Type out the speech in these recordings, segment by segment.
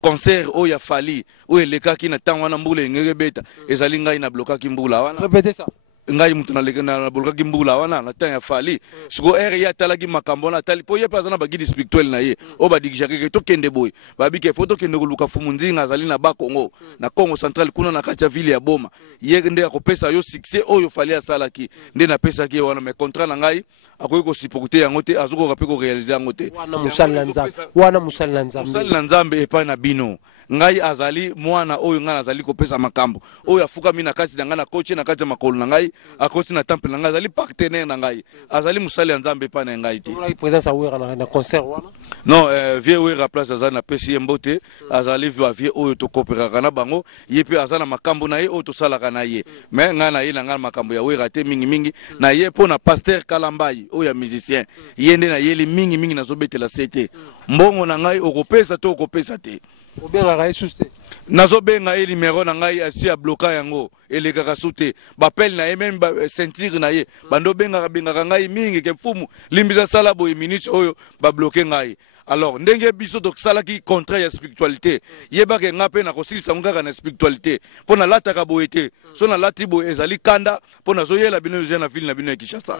concert oyo ya Fali oyo elekaki na tango wana mbula engenge beta ezali ngai na blokaki mbula wana. Répétez ça. Ngai mutu na blokaki mbula wana na tango ya Fali siko ere ya talaki makambo na tali po ye plaza na bagidi spirituel na ye o ba digijake to kende boy babi ke foto kende kuluka fumunzinga azali na ba Congo na Congo central kuna na kati ya ville ya Boma ye nde akopesa yo succès oyo Fali asalaki nde na pesa ki wana me contrat na ngai akoyi ko supporter yango te azuko kape ko réaliser yango te wana musali na nzambe wana musali na nzambe musali na nzambe epa na bino ngai azali mwana oyo ngai azali kopesa makambo oyo afuka mi na kati na ngai na coach na kati ya makolo na ngai akosi na temple na ngai azali partenaire na ngai azali musali ya nzambe epa na ngai te la présence awera na concert wana non vie wera place azali na pesi mbote azali vie oyo to coopérer na bango ye pe azala makambo na ye oyo to salaka na ye mais ngai na ye na ngai makambo ya wera te mingi mingi na ye po na pasteur Kalambai oyo ya musicien ye nde na yeli mingi mingi na zobetela sete mbongo na ngai okopesa to okopesa te obenga Yesus te nazobenga ye numéro na ngai asi ya bloka yango elekaka sute bapel na ye même sentir na ye bando benga ngai mingi ke fumu limbisa sala boy minutes oyo ba bloquer ngai alors ndenge biso to salaki contrat ya spiritualité yeba ke ngape na kosilisa ngaka na spiritualité pona lataka boyete so na lati boy ezali kanda pona zo yela bino na ville na bino ya Kinshasa.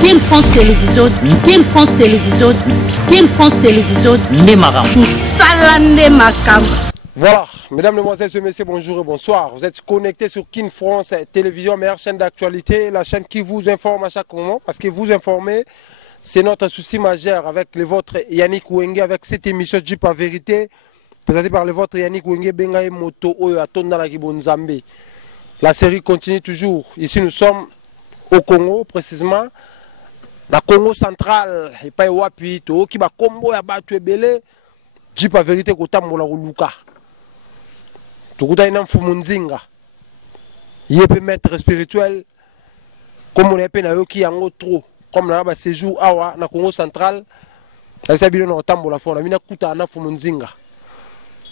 King France Télévision, King France Télévision, King France Télévision, Nemaram. Salande Makam. Voilà, mesdames, mesdemoiselles et messieurs, bonjour et bonsoir. Vous êtes connectés sur King France Télévision, meilleure chaîne d'actualité, la chaîne qui vous informe à chaque moment, parce que vous informer, c'est notre souci majeur avec le vôtre Yannick Wenge, avec cette émission Jeep à vérité, présentée par le vôtre Yannick Wenge, Bengae Moto, Oyo Atonda la Kibonzambe. La série continue toujours. Ici, nous sommes au Congo, précisément, la Congo central, et pas Wapi, to qui va combo ya batu ebele, Jeep à vérité kotambola kuluka. Tukuta ina mfumunzinga. Yépe maître spirituel, comme on est na yoki yango trop, comme na ba séjour awa na Congo central, ça bino na kotambola fona, mina kuta na mfumunzinga.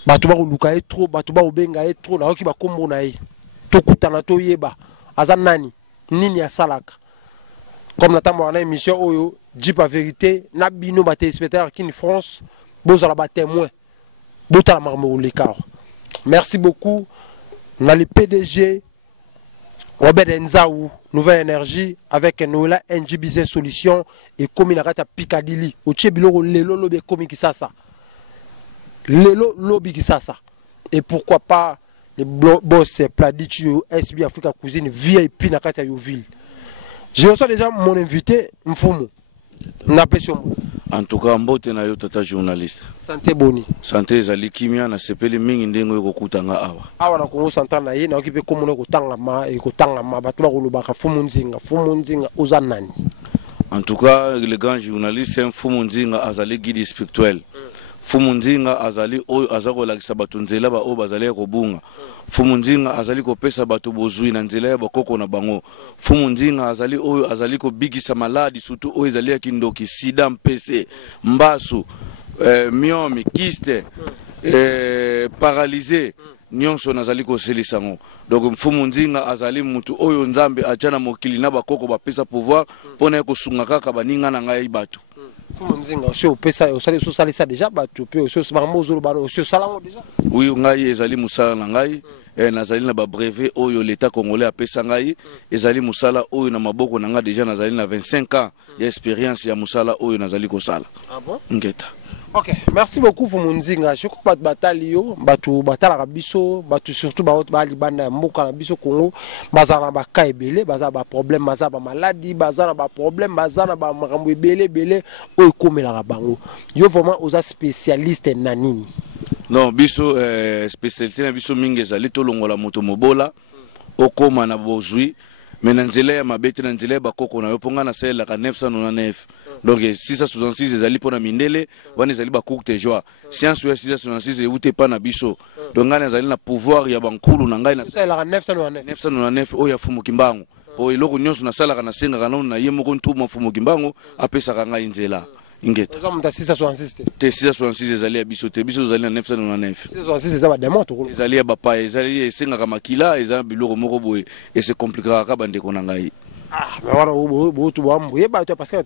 Batu ba kuluka e trop, batu ba obenga e trop, na yoki ba kombo na ye. Tukuta na to yeba, azan nani? Nini asalaka comme la tamo na émission oyo Jeep à vérité na bino ba téléspectateurs King France bozala ba témoin botala marmo l'écart. Merci beaucoup na le PDG Robert Nzaou Nouvelle Énergie avec Noëlla NG Business Solution et comme na kati ya Piccadilly o tshebilo lelo lobe komi kisasa lelo lobi kisasa et pourquoi pas les boss Pladichio SB Africa Cuisine VIP na kati ya Yoville. Je reçois déjà mon invité Mfumu. En tout cas mbote na yo tata journaliste. Santé boni. Santé ezali kimia na sepeli mingi ndengo ekokutanga awa. Awa na Congo central na ye na okipe komona kotanga ma bato ba kolobaka Fumu Nzinga oza nani. En tout cas le grand journaliste c'est Fumu Nzinga azali guide spirituel. Fumu Nzinga azali oyo azako lakisa bato nzela ba o bazali kobunga. Fumu Nzinga azali kopesa bato bozui na nzela ya bakoko na bango. Fumu Nzinga azali oyo azali ko bigisa maladi surtout oyo ezali ya kindoki sida mpese mbasu myomi kiste paralysé nyonso nazali ko selisa ngo. Donc Fumu Nzinga azali mutu oyo nzambe achana mokili na bakoko bapesa pouvoir pona ko sunga kaka baninga na ngai bato. Fumu Nzinga aussi opesa osali so salisa déjà bato pe aussi bango zolo baro aussi salango déjà. Oui ngai ezali musala na ngai nazali na ba brevet oyo l'état congolais apesa ngai ezali musala oyo na maboko na nga déjà nazali na 25 ans ya expérience ya musala oyo nazali ko sala. Ah bon? Ngeta. Ok, merci beaucoup Fumu Nzinga. Je crois que batalio, batu batala biso, batu surtout ba haute bali banda mboka na biso Congo, bazana ba ka ebele, bazana ba problème, bazana ba maladie, bazana ba problème, bazana ba makambo ebele oyo komela bango. Yo vraiment oza spécialiste na nini? Non, biso spécialité na biso mingi ezali to longola moto mobola okoma na bozui. Mais na nzela ya mabete na nzela ya bakoko na yo ponga na sela ka 999. Donc 666 ezali pona mindele wana ezali ba courte joie. Science ya 666 ewute pa na biso. Donc ngana ezali na pouvoir ya bankulu na ngai na sela ka 999 oya Fumu Kimbangu. Po eloko nyonso na sala kana senga kana na ye moko ntuma Fumu Kimbangu apesa ka ngai nzela. Ingeta. Oza mta 666 te 666 ezali ya biso te biso ezali na 999. 666 ezaba démon to ko. Ezali ya bapa ezali esenga ka makila ezali biloko moko boye et c'est compliqué ka bande ko na ngai. Ah, mais voilà, parce que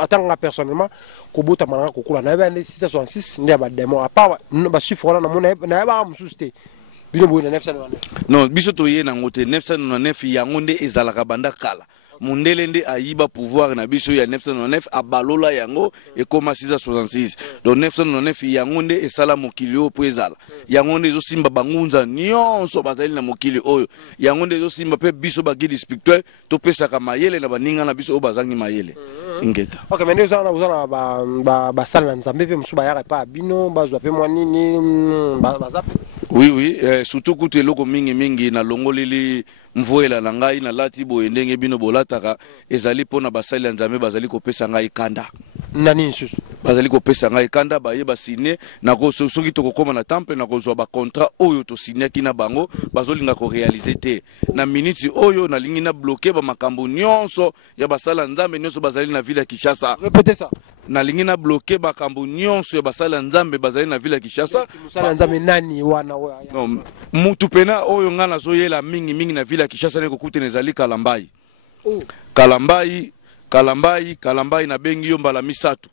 attends personnellement, Kobota Mananga Kokula, n'a pas 666, n'y a pas de démon, à part, chiffre là, n'a pas de souci. Non, biso ye na ngote 999 yangonde ezalaka banda kala. Mundele nde ayiba pouvoir na biso ya 999 abalola yango et koma 666. Donc 999 yangonde esala mokili o po ezala. Yangonde zo simba bangunza nyonso bazali na mokili oyo. Yangonde zo simba pe biso ba guide spirituel to pesa ka mayele na baninga na biso o bazangi mayele. Ingeta. OK, mais nous on ba sala nzambe pe musuba ya pa bino bazwa pe mwani ni bazape. Oui, surtout kuti eloko mingi na longoleli mvoela na ngai na lati boye ndenge bino bolataka ezali pona basali ya nzambe bazali kopesa ngai kanda. Nani nsusu bazali kopesa ngai kanda baye basine na soki tokokoma na temple na kozwa ba contrat oyo to signaki na bango bazolinga ko réaliser te na minute oyo na lingi na bloquer ba makambo nyonso ya basala nzambe nyonso bazali na ville ya Kinshasa. Répétez ça. Na lingi na bloquer ba kambo nyonso ya basala nzambe bazali na ville ya Kinshasa. Musala nzambe nani wana non mutu pena oyo nga nazoyela mingi na ville ya Kinshasa ne kokutena ezali Kalambai. Kalambai na bengi yo mbala misatu.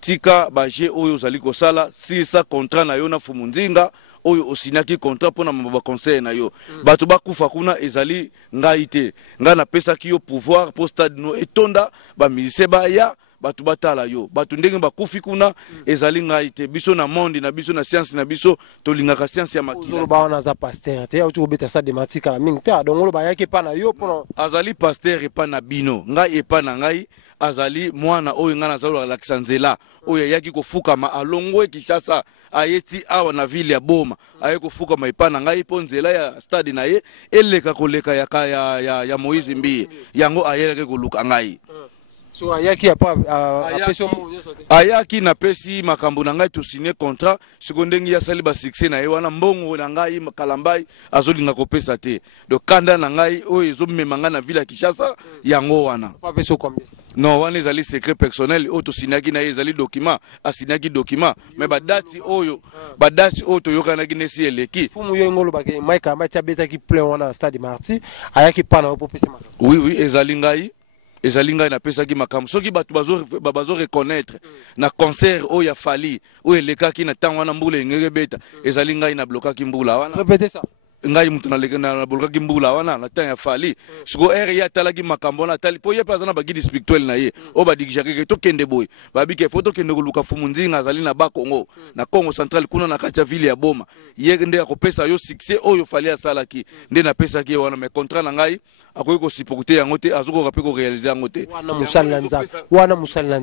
Tika baje oyo zali kosala sisa contrat na yo na Fumunzinga oyo osinaki contrat pona maba conseil na yo. Bato bakufa kuna ezali ngai te. Nga na pesa ki yo pouvoir pour stade no etonda ba musicien ba ya batu batala yo batu ndenge bakufi kuna ezali ngai te biso na monde na biso na science na biso tolingaka science ya makila ozolo ba wana za pasteur te autu kobeta sa dématika la mingi te donc ba yaki pa na yo pona azali pasteur epa na bino ngai epa na ngai azali mwana oyo nga nazalo lakisa nzela oyo yaki kofukama alongo Kinshasa ayeti awa na ville ya Boma aye kofukama epa na ngai po nzela ya stade na ye eleka koleka ya Moïse Mbi yango ayeleke koluka ngai. So ayaki ayaki na pesi makambo na ngai to signer contrat sekondengi ya sali ba succès na ye wana mbongo na ngai Kalambai azolinga kopesa te donc kanda na ngai oyo ezomema nga na ville ya Kinshasa yango wana fa peso combien non wana ezali secret personnel oyo to signaki na ye ezali document asinaki document mais badati oyo to yokanaki nesi eleki fumu yo ngolo bake Mike Amati abeta ki plein wana stade Marti ayaki pa na opopesa makambo oui ezali ngai na pesa ki makambo soki batu bazo reconnaître na concert oyo ya Fali oyo elekaki na tango wana mbula ngeke beta ezali ngai na blokaki mbula wana répétez ça ngai mutu na blokaki mbula wana na tango ya Fali siko ya talaki makambo na tali po ye pa zana ba guide spirituel na ye o ba digishaka to kende boy ba bike foto kende koluka Fumunzinga azali na ba Congo na Congo central kuna na kati ya ville ya Boma ye nde akopesa yo succès oyo Fali asalaki nde na pesa ki wana me contrat na ngai akoki ko supporter yango te azuko ka pe ko réaliser yango te wana musala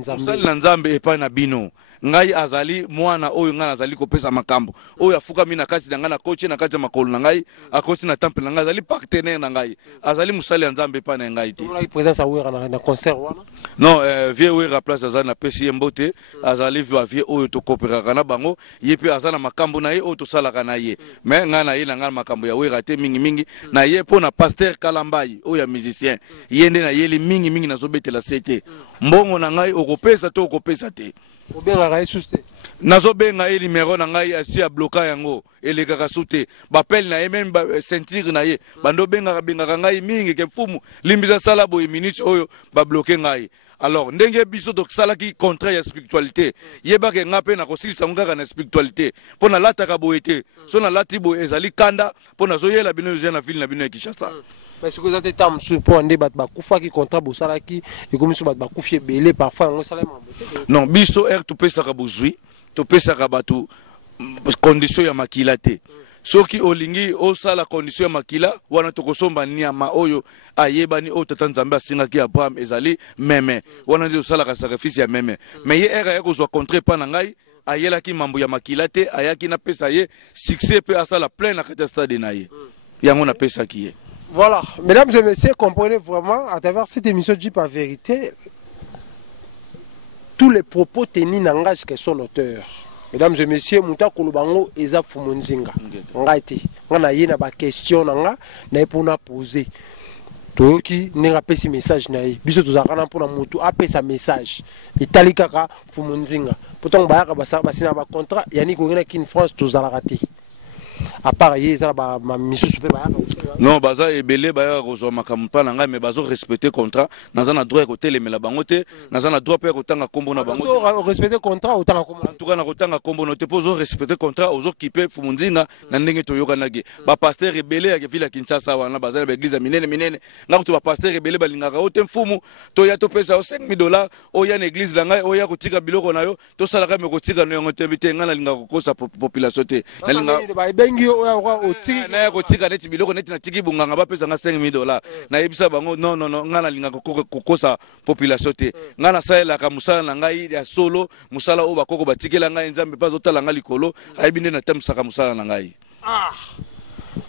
nzambe epa na bino ngai azali mwana oyo nga nazali kopesa makambo oyo afukami na kati na ngai na coach na kati ya makolo na ngai akosi na temple na ngai azali partenaire na ngai azali musali ya nzambe epa na ngai te présence awera na concert wana non vie wera place azali na pesi mbote azali vie oyo to coopérera na bango ye pe azana makambo na ye oyo to salaka na ye mais nga na ye na ngai makambo ya wera te mingi na ye po na pasteur Kalambai oyo ya musicien ye nde na yeli mingi nazobetela sete mbongo na ngai okopesa to okopesa te obenga Yesus te nazobenga ye numéro na ngai asi ya bloka yango elekaka sute bapel na ye même sentir na ye bando bengaka ngai mingi ke fumu limbisa sala boye minute oyo ba bloquer ngai alors ndenge biso tosalaki contrat ya spiritualité yebake nga pe na kosilisa ngaka na spiritualité po na lataka boye te so na lati boye ezali kanda po nazoyela bino na ville na bino ya Kinshasa. Mais ce que vous avez tam pour ande bat bakufa ki contrat bosalaki et comme bat bakufi belé parfois on sala non biso to pesaka bozui to pesaka batu condition ya makila te soki olingi osala condition ya makila wana tokosomba nyama oyo ayebani o tata nzambe asingaki Abraham ezali meme wana ndio osala sacrifice ya meme mais ye ya kozwa contrat pa na ngai ayelaki mambo ya makila te ayaki na pesa ye succès pe asala plein na kati stade na ye yango na pesa ki ye. Voilà, mesdames et messieurs, comprenez vraiment à travers cette émission Jeep à vérité tous les propos tenus n'engagent que son auteur. Mesdames et messieurs, Mouta Kolobango Eza Fumunzinga. Ngati, on a yé na ba question nanga na pour na poser. To ki nenga pesi message na yi. Biso tuzakana pour na mutu apesa sa message. Italika ka Fumunzinga. Pourtant ba ya ba sina ba contrat yani ko ngena kin France tuzala rati. À part yé za ba mission super ba non baza ebele baya kozwa makambo mpa na ngai mais bazo respecter contrat naza na droit ya kotelemela bango te naza na droit mpe ya kotanga kombo na bango respecter contrat otanga kombo en tout cas na kotanga kombo no te mpo ozo respecter contrat ozokipe Fumunzinga na ndenge toyokanaki bapaster ebele ya vile ya Kinshasa wana baza na baeglize minene nga kutu bapaster ebele balingaka o te mfumu toya topesa o $5,000 oya na église na ngai oya kotika biloko na yo tosalaka me kotika no yango te bite nga nalingaka kokosa population te naya kotika neti biloko neti natiki bunganga bapesa nga $5,000 nayebisa bango non nga nalingaka kokosa population te nga nasalelaka mosala na ngai ya solo mosala oyo bakoko batikela ngai nzambe mpe azotala nga likolo ayebi nde natamisaka mosala na ngai.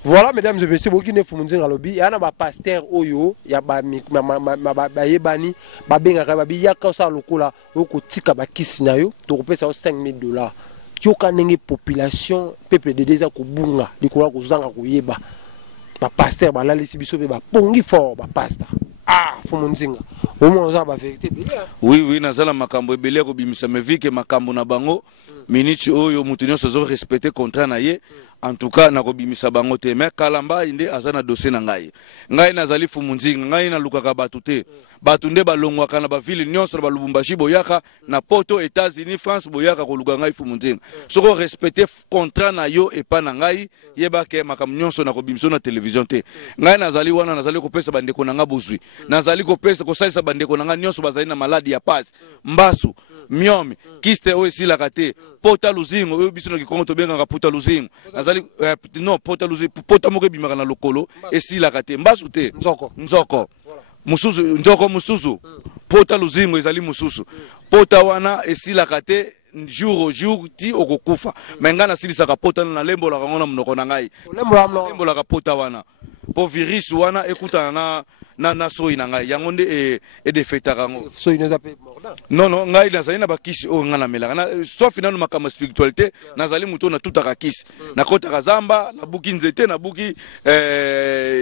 Voilà, mesdames et messieurs, Bokine Fumunzinga lobby, il y a un pasteur Oyo, il y a Bayebani, Babengaka, Babi, Yaka, ça, Lokola, Oko Tika, Bakisina, tu repères ça $5,000. Tu as une population, peuple de désert, Kubunga, Likola, Kozanga, Koyeba, pasteur, Balali, Sibiso, Pongi fort, pasteur. Fumunzinga. Au moins, on a la vérité. Oui, Nazala Makambo et Belé, Bimisa, mais vu que Makambo Nabango, Minichi Oyo, Moutinho, se sont respectés contre Naye. En tout cas nakobimisa bango te mais kalamba inde azana dossier na ngai nazali Fumunzinga ngai na lukaka batu te batu nde balongwaka na ba ville nyonso ba Lubumbashi boyaka na poto États-Unis France boyaka ko luka ngai Fumunzinga soko respecter contrat na yo epa na ngai yeba ke makam nyonso na kobimisa na télévision te ngai nazali wana nazali kopesa bandeko na nga bozwi nazali kopesa kosalisa bandeko na nga nyonso bazali na maladie ya pasi mbasu miomi kiste o esilaka te pota luzingo oyo biso na Kikongo tobengaka pota luzingo nazali non pota luzingo pota moko ebimaka na lokolo esilaka te mbasu te nzoko mususu nzoko mususu pota luzingo ezali mususu pota wana esilaka te jour au jour ti okokufa menga nasilisaka pota na lembolaka ngo na monoko na ngai lembolaka pota wana po virus wana ekutana na soyi na ngai yango nde edefetaka ngo soyi neza pe non ngai nazali na bakisi oyo nga namelaka sauf nano makambo spiritualité nazali muto na tutaka kisi nakotaka zamba nabuki nzete nabuki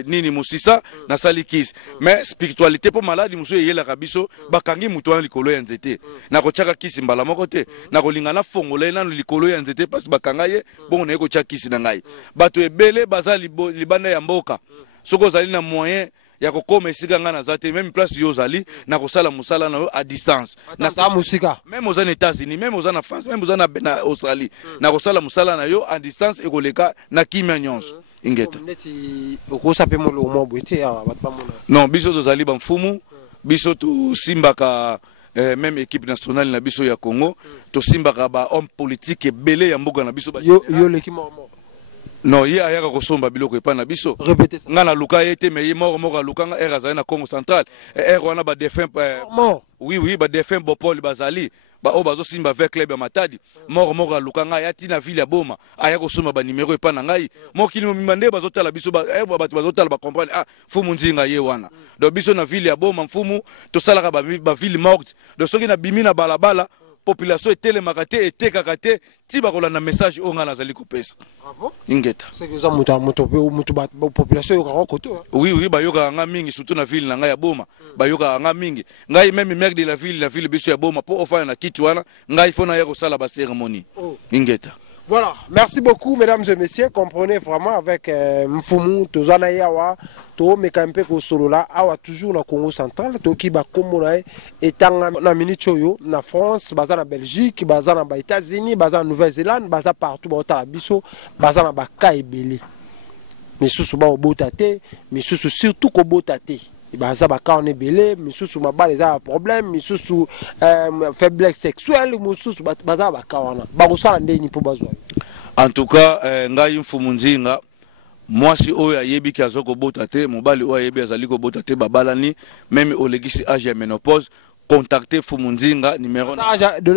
nini musisa nasali kisi mais spiritualité po maladi muso eyelaka biso bakangi muto wana likolo ya nzete nakotiaka kisi mbala moko te nakolinga nafongola ye nano likolo ya nzete pasi bakanga ye bongo naye kotia kisi na ngai bato ebele baza libanda ya mboka soko ozali na moyen ya kokoma esika nga naza te même place yo ozali na kosala mosala na yo à distance na sa musika même oza na États-Unis même oza na France même oza na Australie na kosala mosala na yo à distance ekoleka na kimia nyonso ingeta okosa pe molo mo boite ya batpamona non biso tozali bamfumu biso tosimbaka même équipe nationale na biso ya Congo tosimbaka ba homme politique ebele ya mboka na biso yo leki mo non ye ayaka kosomba biloko epa na biso nga na luka ye te mais ye moko alukanga ere azali na Congo central ere wana ba défunt oui ba défunt Bopol bazali ba o bazosimba avec club ya Matadi moko alukanga ya tina ville ya Boma aya kosomba ba numéro epa na ngai mokili momimba nde bazotala biso bato bazotala ba comprendre Fumunzinga ye wana donc biso na ville ya Boma mfumu tosalaka ba ville morte donc soki na bimi na balabala population etelemaka te etekaka te ti bakolanda message oyo nga nazali kopesa ingeta population yokaka koto oui bayokaka nga mingi surtout na ville na ngai ya Boma bayokaka nga mingi ngai même maire de la ville biso ya Boma po ofana na kiti wana ngai fo na ya kosala ba cérémonie ingeta. Voilà, merci beaucoup mesdames et messieurs, comprenez vraiment avec Mfumu, Tozana Yawa, To Mekampe ko solola, awa toujours na Congo central, to ki ba komona etanga na minichoyo na France, baza na Belgique, baza na États-Unis, baza na Nouvelle-Zélande, baza partout ba otala biso, baza na ba kaibeli. Misusu ba obotate, misusu surtout ko botate. Baza baka on ebele, misusu mabale eza problème, misusu faiblesse sexuelle, misusu baza baka wana. Bakosala ndeni po bazwa. En tout cas, ngai Fumunzinga mwasi oyo ayebi ki azoko bota te, mobali oyo ayebi azali ko bota te babalani, même olegisi âge ya ménopause, contacter Fumunzinga numéro âge de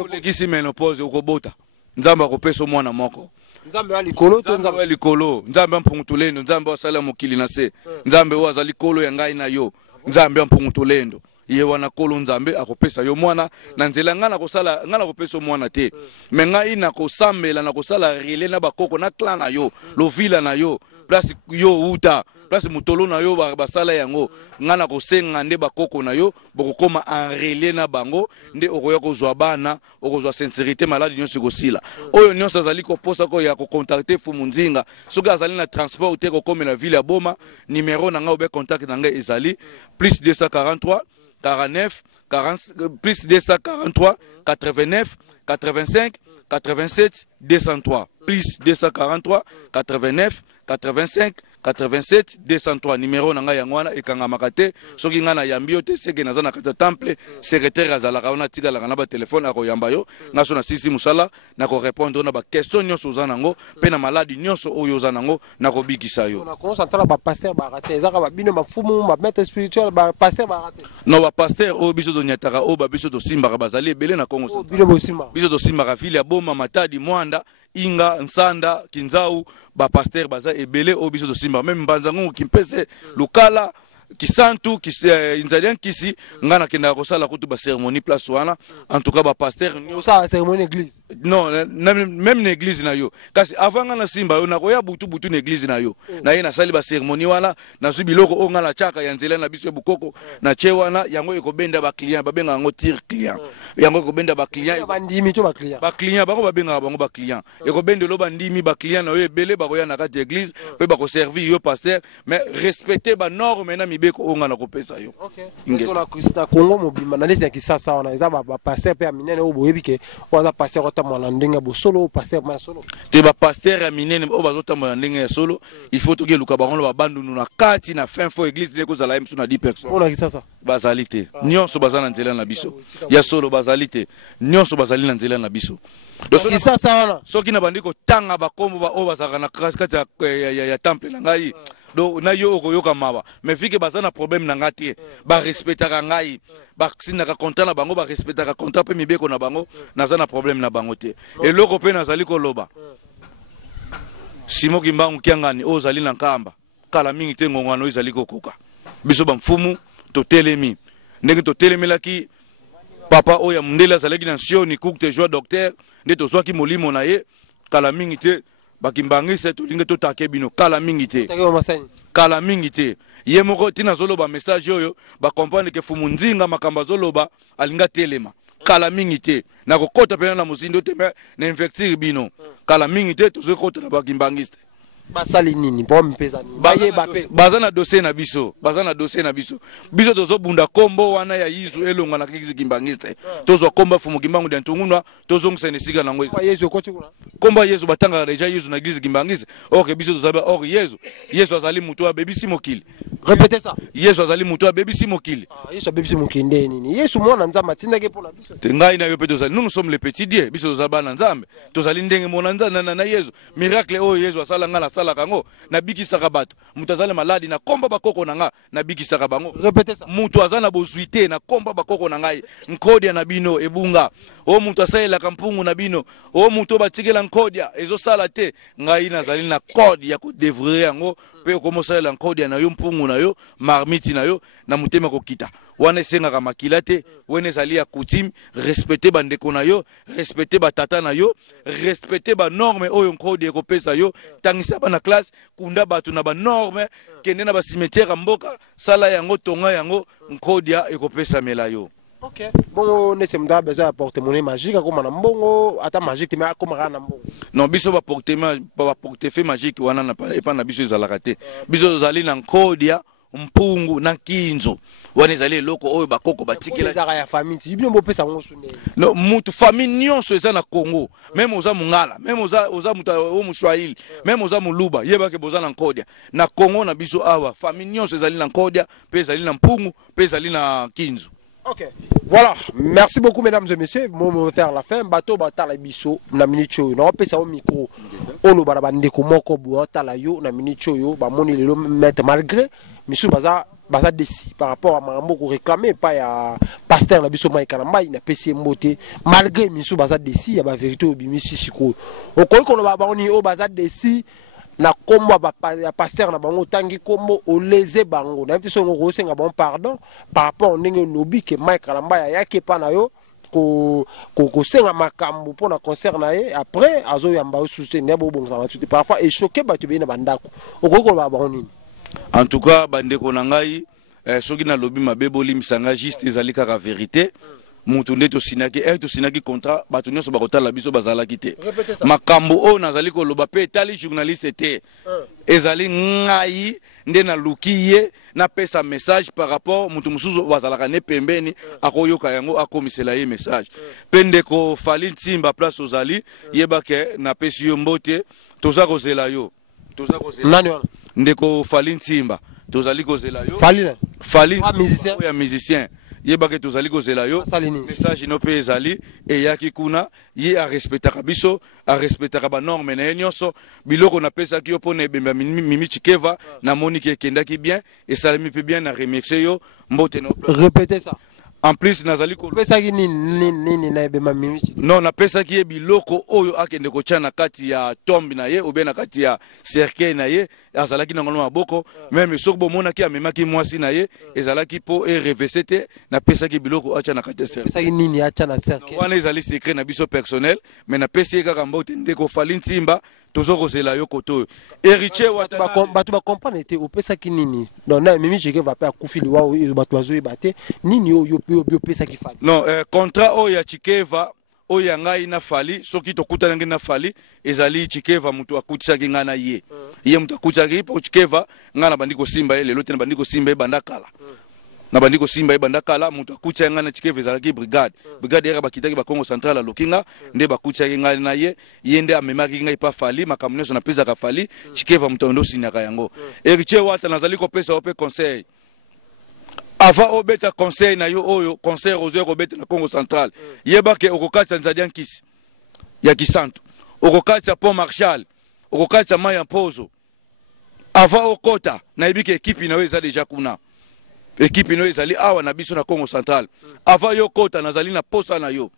olegisi ménopause okobota. Nzamba akopesa mwana moko. Nzambe wa likolo to nzambe wa likolo nzambe mpungutulendo nzambe wasala mokili na se nzambe wa likolo ya ngai na yo nzambe mpungutulendo ye wana kolo nzambe akopesa yo mwana na nzela ngana kosala ngana kopesa mwana te me ngai na kosambela na kosala relais na bakoko na clan na yo lovila na yo place yo uta place mutolo na yo basala yango ngana kosenga nde bakoko na yo bokokoma enrelé na bango nde okoya kozwa bana okozwa sincérité malade nyonso kosila oyo nyonso azali koposa ko ya kocontacter Fumu Nzinga soki azali na transport te kokomela ville ya Boma numéro na nga obe contact na nga ezali plus 243 49 40 plus 243 89 85 87 203 plus 243 89 85 87 203 numéro nanga yangwana ekanga makate soki ngana yambio te seke nazana kata temple secrétaire azalaka ona tika la ba téléphone ako yamba yo ngaso na sisi musala na ko répondre na ba question nyonso uzanango pe na maladi nyonso oyo uzanango na ko bikisa yo na concentre ba pasteur ba raté ezaka ba bino mafumu ba maître spirituel ba pasteur ba raté no ba pasteur o biso do nyataka o ba biso do simba bazali belé na Congo Central bino bo simba biso do simba ville ya Boma Matadi Mwanda Inga Nsanda Kinzau ba pasteur baza ebele obiso do simba même mbanzango kimpese lukala kisantu inzalien kisi ngana kenda kosala kutu ba cérémonie place wana en tout cas ba pasteur ça cérémonie église non même l'église na yo kasi avant ngana simba yo na koya butu na église na yo na ye na sali ba cérémonie wana na su biloko o ngana chaka ya nzela na biso bukoko na che wana yango ekobenda ba client ba benga ngo tir client yango ekobenda ba client ba ndimi to ba client bango ba benga bango ba client ekobenda lo ba ndimi ba client na yo ebele ba koya na kati église pe ba ko servir yo pasteur mais respecter ba norme na beko onga na kopesa yo ngeko na Krista Congo mobima na lesi ya kisasa wana eza ba pasteur pe minene o boyebike waza pasteur otamwa na ndenge bo solo pasteur ma solo te ba pasteur ya minene o bazotamwa na ndenge ya solo il faut toke luka bango ba bandu na kati na fin fo église leko za la msu na 10 personnes ona kisasa bazali te nyonso bazana nzela na biso ya solo bazali te nyonso bazali na nzela na biso kisasa wana soki na bandiko tanga bakombo ba o bazaka na kati ya temple na ngai do na yo okoyoka mawa mais fike baza na problème na ngati ba respectaka ngai ba sinaka contrat na bango ba respectaka contrat pe mibeko na bango naza na problème na bango te eloko pe nazali koloba Simo Kimbangu kiangani o zali na nkamba kala mingi te ngongano ezali kokoka biso ba mfumu to telemi ndenge to telemelaki papa oya mundele azalaki na sioni cook joie docteur nde to zwaki molimo na ye kala mingi te bakimbangisa tolinge totake bino kala mingi te kala mingi te ye moko tina zoloba message oyo ba comprendre ke Fumu Nzinga makamba zoloba alinga telema kala mingi te na kokota pena na muzindo te na infectir bino kala mingi te tozokota na bakimbangisa basali nini bo mpeza ni baye bape baza na dossier na biso biso tozobunda kombo wana ya yizu elonga na kiki kimbangista tozo komba Fumu Kimbangu de Ntunguna tozongisa nesika nango yezu koti kuna komba yezu batanga deja yezu na église kimbangisa ok biso tozaba ok yezu azali mutu wa bebisi mokili répétez ça yezu azali mutu wa bebisi mokili yesu bebisi mokili nde nini yesu mwana nzambe atindaki pona biso ngai na yo pe tozali nous sommes les petits dieux biso tozaba na nzambe tozali ndenge mona nzambe na yezu miracle oyo yezu asala ngala sala kango na bikisaka bato mutu azali maladi na komba bakoko na nga na bikisaka bango répétez ça mutu azali na bozuite na komba bakoko na ngai nkodia na bino ebunga o mutu asalelaka mpungu na bino o mutu batikela nkodia ezosala te ngai nazali na code ya kodevrir yango pe okomosalela nkodia na yo mpungu na yo marmiti na yo na mutema kokita wana esengaka makila te wene ezali ya coutume respecter bandeko na yo respecter batata na yo respecter banorme oyo nkodi ekopesa yo tangisa bana classe kunda bato na banorme kende na basimetiere mboka sala yango tonga yango nkodia ekopesamela yo. Ok. Bon, on est besoin de porte-monnaie magique, comme un bongo, attends magique, mais comme un bongo. Non, biso ba porte-fait magique, wana na pas na biso ezalakate. Biso zali na nkodia mpungu na kinzo. Wana ezali loko oyo bakoko batikela. Ezaka ya famille, ibino mo pesa ngo sunene. No, mutu famille nyonso eza na Congo. Même oza mungala, même oza muta o mushwahili, même oza muluba, yeba ke boza na nkodia. Na Congo na biso awa, famille nyonso ezali na nkodia, pe ezali na mpungu, pe ezali na kinzo. Ok, voilà, merci beaucoup mesdames et messieurs. Moi, je vais faire la fin. Bateau, batala biso, na minute yo. Na pesa au micro. Olo barabande ko moko bo tala yo na minute yo. Ba moni lelo mettre malgré misu baza desi par rapport à mambo ko réclamer pas ya pasteur na biso mai kanamba na pesi mbote malgré misu baza desi ya ba vérité obimisi siko. Okoyi ko lo ba oni o baza desi na kombo ya pasteur na bango tangi kombo oleze bango na biso ngo senga bon pardon par rapport ndenge lobi ke Mike Kalamba ya ke pa na yo ko senga makambo pour na concert na ye après azo yamba soutenir bo bon ça va tout parfois et choqué ba tu be na bandako okoko ba bango nini En tout cas bandeko na ngai soki na lobi mabe bolimisanga juste ezali kaka vérité. Mutu nde tosinaki contrat bato nyonso bakotala biso bazalaki te makambo oyo nazali koloba pe etali journaliste te ezali ngai nde naluki ye napesa message par rapport mutu mosusu bazalaka ne pembeni akoyoka yango akomisela ye message mpe ndeko Fally Ntimba place ozali yebake napesi yo mbote toza kozela yo ndeko Fally Ntimba tozali kozela yo Fally ya musicien yebake tozali kozela yo message no pe ezali eyaki kuna ye arespectaka biso arespectaka banorme na ye nyonso biloko napesaki yo mpona ebemba Mimi Chikeva namoni ki ekendaki bien esalemi mpe bien na remercie yo mbote na répétez ça. En plus nazali kopesaki nini na ebemba Mimi Chikeva non napesaki ye biloko oyo akende kotia na kati ya tombe na ye obe na kati ya cercueil na ye azalaki na ngolo maboko même soki bomonaki amemaki mwasi na ye ezalaki po revese te napesaki biloko atia na kati ya cercueil. Napesaki nini atia na cercueil wana ezali secret na biso personnel mais napesi ye kaka mbote ndeko Fally Ntimba tozokozela yo koto héritier bato bakomprendre te opesaki nini non na Mimi Chikeva pe akufi liwa oyo bato bazoyeba te nini oyo opesaki Fally non contrat oyo ya Chikeva oyo ya ngai na Fally soki tokutanaki na Fally ezali Chikeva mutu akutisaki ngai na ye ye mutu akutisaki po Chikeva ngai na bandi kosimba ye lelo te na bandi kosimba ye banda kala na bandi kosimba ye banda kala mutu akutisaki ngai na Chikeva ezalaki brigade yaka bakitaki bakongo central alokinga nde bakutisaki ngai na ye ye nde amemaki ngai pa Fally makambo nyonso napesaka Fally Chikeva mutu ndo osinyaka yango héritier wata nazali kopesa yo pe conseil avant obeta conseil na yo oyo conseil ozwe kobeta na Congo central yebake okokatisa nzadi nkisi ya Kisantu okokatisa Pont Marshal okokatisa Maya Mpozo avant okota na yebike ekipi na yo eza deja kuna ekipi na yo ezali awa na biso na Congo central avant yo kota nazali na posa na yo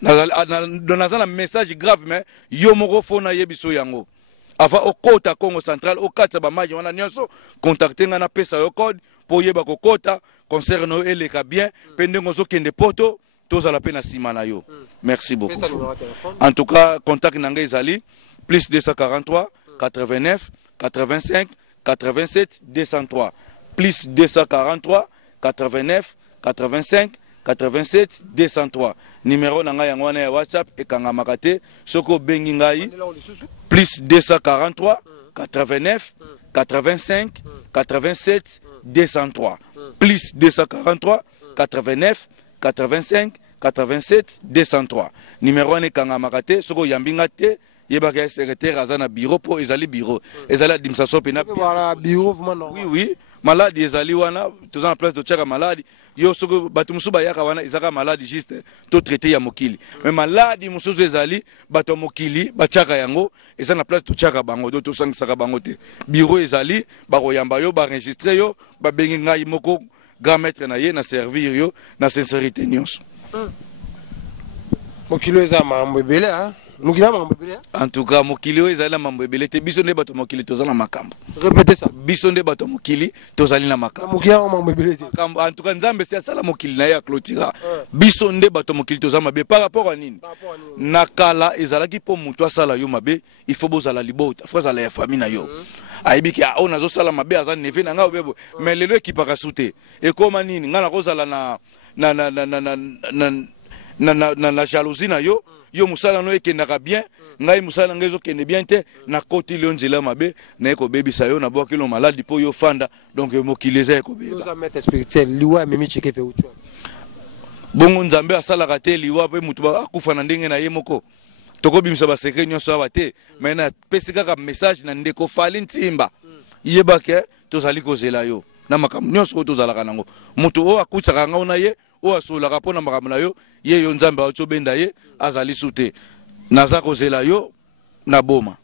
nazali na message grave mais yo moko fo na yebiso yango avant okota Congo central okatisa bamaji wana nyonso contacter nga na pesa yo code po yeba kokota concert no eleka bien pende ngozo kende poto tozala pe na sima na yo merci beaucoup en tout cas contact nanga ezali plus 243 89 85 87 203 plus 243 89 85 87 203 numéro nanga yango wana ya WhatsApp ekangamaka te soko bengi ngai plus 243 89 85 87 203 plus 243 89 85 87 203 numéro wana ekangamaka te soko yambinga te yebaka ya secrétaire aza na bureau po ezali bureau ezali administration pe na bureau vraiment oui maladi ezali wana toza na place de tiaka maladi yo soko bato mususu bayaka wana ezaka maladi juste to traiter ya mokili mais maladi mususu ezali bato mokili batiaka yango eza na place to tiaka bango do tosangisaka bango te bureau ezali bakoyamba yo baenregistre yo babengi ngai moko grand maître na ye na servir yo na sincérité nyonso mokili eza mambo ebele en tout cas mokili oyo ezali na mambo ebele te biso nde bato mokili tozali na makambo répétez ça biso nde bato mokili tozali na makambo en tout cas nzambe si asala mokili na ye aklotira biso nde bato mokili tozali mabe par rapport à nini na kala ezalaki mpo moto asala yo mabe il faut bozala libota fo azala ya famille na yo ayebiki oyo nazosala mabe aza neve na ngai obebo mais lelo ekipaka su te ekoma nini ngai nakozala na jalousie na yo yo musala no ekendaka bien ngai musala ngai ezokende bien te na koti leo nzela mabe na ekobebisa yo na bwaki lo maladi po yo fanda donc mokili eza ekobeba liwa Mimi Chikeva uchu bongo nzambe asalaka te liwa pe mutu akufa na ndenge na ye moko tokobimisa basekret nyonso awa te mais na pesi kaka message na ndeko Fally Ntimba yebake tozali kozela yo na makambo nyonso oyo tozalaka nango mutu oyo akutisaka ngao na ye oyo asolaka mpo na makambo na yo ye yo nzambe aotobenda ye azali su te naza kozela yo na boma.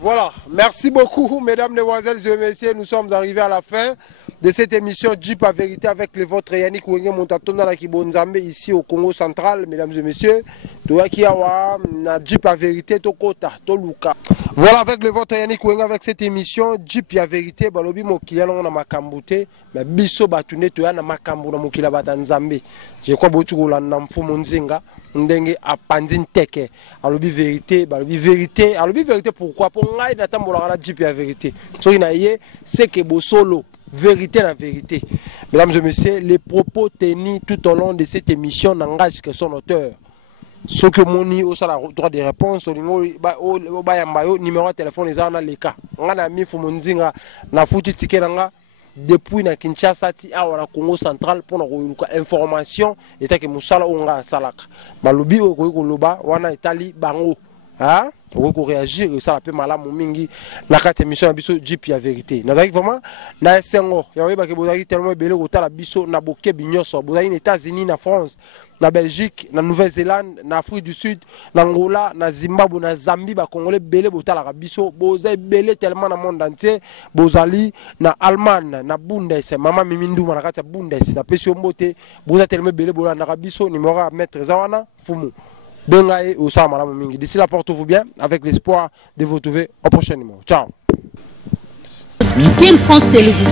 Voilà, merci beaucoup mesdames, mesdemoiselles et messieurs, nous sommes arrivés à la fin de cette émission Jeep à vérité avec le vôtre Yannick Wenge Montatona la Kibonzambe ici au Congo central, mesdames et messieurs. Toaki awa na Jeep à vérité tokota toluka. Voilà, avec le vote Yannick Wenga, avec cette émission, Jeep ya vérité, balobi mokili alongo na makambute, mais biso batune to ya na makambu na mokili batanzambe. Je crois botu kolanda mfumu nzinga, ndenge apandine teke. Alobi vérité, balobi vérité pourquoi? Pour ngai na tambola na Jeep ya vérité. So ina yé, c'est que bosolo vérité la vérité. Mesdames et messieurs, les propos tenus tout au long de cette émission n'engagent que son auteur. Ce que moni au sala droit de réponse au numéro de téléphone les ana leka ngana mi fumunzinga na futi tikelanga depuis na Kinshasa ti awa na Congo central pour na information eta ke musala onga salaka malubi o ko loba wana etali bango hein on ko réagir ça la peut malamu mingi na kati émission biso Jeep ya vérité nazaki vraiment na sengo ya weba ke bozaki tellement belé ko tala biso na boke binyoso bozaki na États-Unis na France na Belgique, na Nouvelle-Zélande, na Afrique du Sud, na Angola, na Zimbabwe, na Zambie, ba Congolais belé botala biso, bozay belé tellement na monde entier, bozali na Allemagne, na Bundes, mama mimindu manakati Bundes, na pesio mbote, bozay tellement belé bola na biso, numéro à mettre zawana fumu. Bengae ou sa malamu mingi. D'ici là, portez-vous bien avec l'espoir de vous retrouver au prochain numéro. Ciao. Ken France Télévision.